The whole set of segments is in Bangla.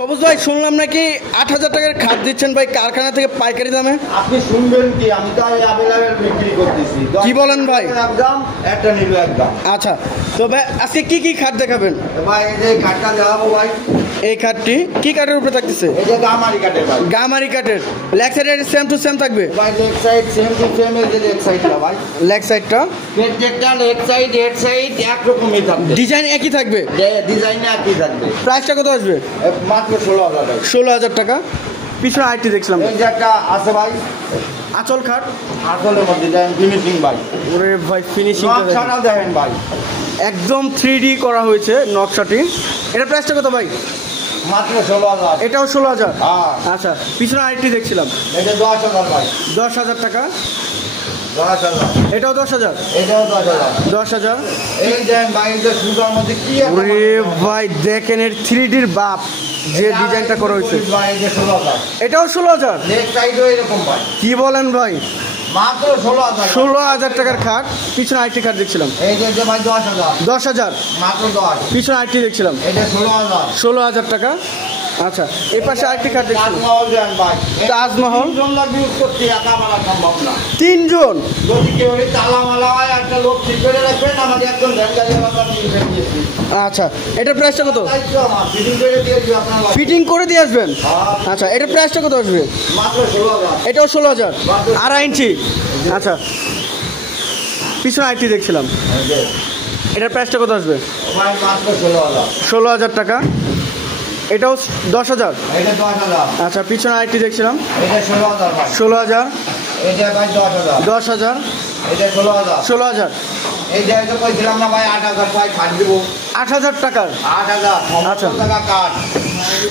সবুজ ভাই শুনলাম নাকি ৮,০০০ টাকার খাট দিচ্ছেন ভাই কারখানা থেকে পাইকারি দামে। আপনি শুনবেন কি, আমি তো অ্যাভেলেবেল বিক্রি করতেছি। কি বলেন ভাই? একদম একটা নিবে একদম। আচ্ছা তো ভাই আজকে কি কি খাট দেখাবেন? ভাই এই যে খাটটা দেখাবো ভাই, এই খাটটি কি কাঠের উপরে থাকতেছে? এই যে গামারি কাঠের ভাই। গামারি কাঠের। Leg side same to same থাকবে ভাই, leg side same to same. এই যে লেগ সাইডটা ভাই, লেগ সাইডটা প্রত্যেকটা লেগ সাইড হেড সাইড একরকমই থাকবে, ডিজাইন একই থাকবে, ডিজাইন একই থাকবে। প্রাইসটা কত আসবে? মাত্র 16,000 টাকা। 16,000 টাকা। পিছনে আইটি দেখছিলাম এই যে একটা আছে ভাই, আঁচল খাট, আসলের মধ্যে দেখেন ফিনিশিং ভাই। ওরে ভাই ফিনিশিং নকশাটাও দেখেন ভাই, একদম 3D করা হয়েছে নকশাটি। এটা প্রাইসটা কত ভাই? মাত্র 16,000। এটাও 16,000। হ্যাঁ, আচ্ছা পিছনে আইটি দেখছিলাম এটা 10,000 ভাই। 10,000 টাকা। 10,000, এটাও 10,000। এটাও 10,000। 10,000। এই দেখেন ভাই, এই যে সুতার মধ্যে কি একটা ওরে ভাই দেখেন এর 3Dর বাপ যে ডিজাইনটা করা হয়েছে। ভাই, এই যে 16,000। এটাও 16,000। লেগ সাইডও এরকম ভাই, কি বলেন ভাই? মাত্র 16,000। 16,000 টাকার খাট। পিছনে আইটি খাট দেখছিলাম এই যে ভাই 10,000, 10,000। মাত্র 10। পিছনে আইটি দেখছিলাম এটা 16,000। 16,000 টাকা। আচ্ছা এই পাশে আইটি খাট দেখছিলাম তাজমহল দেন ভাই, তাজমহল। 3 জন লাগবে ইউজ করতে, একা মারা সম্ভব না। 3 জন। যদি কেউ তালা মালা হয়, একটা লোক ঠিক করে রাখবেন, আমাদের একজন ভ্যান গাড়ি আমরা নিয়ে দিয়েছি। আচ্ছা এটার প্রাইসটা কত? দায়িত্ব আমার, ফিটিং করে দিয়ে দিই আপনার। ফিটিং করে দিয়ে আসবেন? হ্যাঁ। আচ্ছা এটার প্রাইসটা কত আসবে? মাত্র 16,000। এটাও 16,000। 2.5 ইঞ্চি। আচ্ছা পিছনে আইটি দেখছিলাম, এটার প্রাইসটা কত আসবে? ভাই মাত্র 16,000। 16,000 টাকা। এটাও 10,000। এটা 10,000। আচ্ছা পিছনে আইটি দেখছিলাম এটা 16,000 ভাই। 16,000। এটা ভাই 10,000। 10,000। এটা 16,000। 16,000। এই জায়গাটা কইছিলাম না ভাই 8,000 ভাই, খাট দিব 8,000 টাকার। 8,000। আচ্ছা। টাকা কাঠ।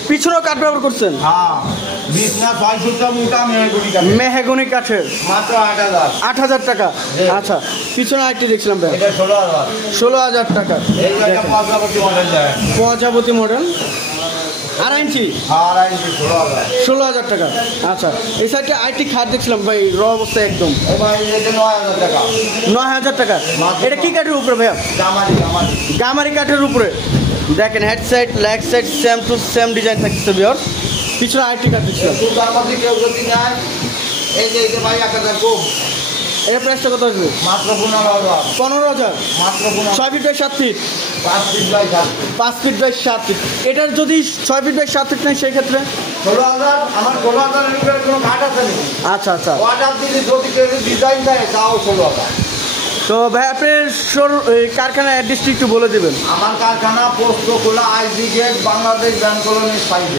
পিছনেও কাঠ ব্যবহার করছেন? হ্যাঁ, বিছনা 6 ফুটটা মোটা মেহগনি কাঠ, মেহগনি কাঠের। মাত্র 8,000। 8,000 টাকা। আচ্ছা পিছনে আইটি দেখছিলাম ভাই এটা 16,000। 16,000 টাকা। এই জায়গা পদ্মাবতী মডেল দেয়, প্রজাপতি মডেল 2.5 ইঞ্চি। আর আইনটি 16,000। 16,000 টাকা। আচ্ছা এই সাইডে আইটি খাট দেখছিলাম ভাই র অবস্থায় একদম এই ভাই এটা 9,000 টাকা। 9,000 টাকা। এটা কি কাঠের উপরে ভাইয়া? গামারি গামারি। গামারি কাঠের উপরে। দেখেন head side leg side same to same design থাকছে বিয়ার। পিছনে আইটি কাঠ দেখছিলাম। সুতার মধ্যে কেউ যদি নেয়, এই যে ভাই 1,000 কম, এর প্রাইসটা কত আসবে? মাত্র 15,000। 15,000। মাত্র 15,000। 6 feet by 7 feet. 5 feet by 7 feet. 5 feet by 7 feet. এটার যদি 6 ফিট বাই 7 ফিট নেই সেই ক্ষেত্রে 16,000। আমার 16,000 এর উপরে কোনো কাঠ আছে নাকি? আচ্ছা আচ্ছা। অর্ডার দিলে যদি কেউ ডিজাইন দেয়, তাও 16,000। তো ভাই আপনার কারখানা অ্যাড্রেসটি একটু বলে দেবেন। আমার কারখানা Postogola, IG gate, Bangladesh bank colony 5।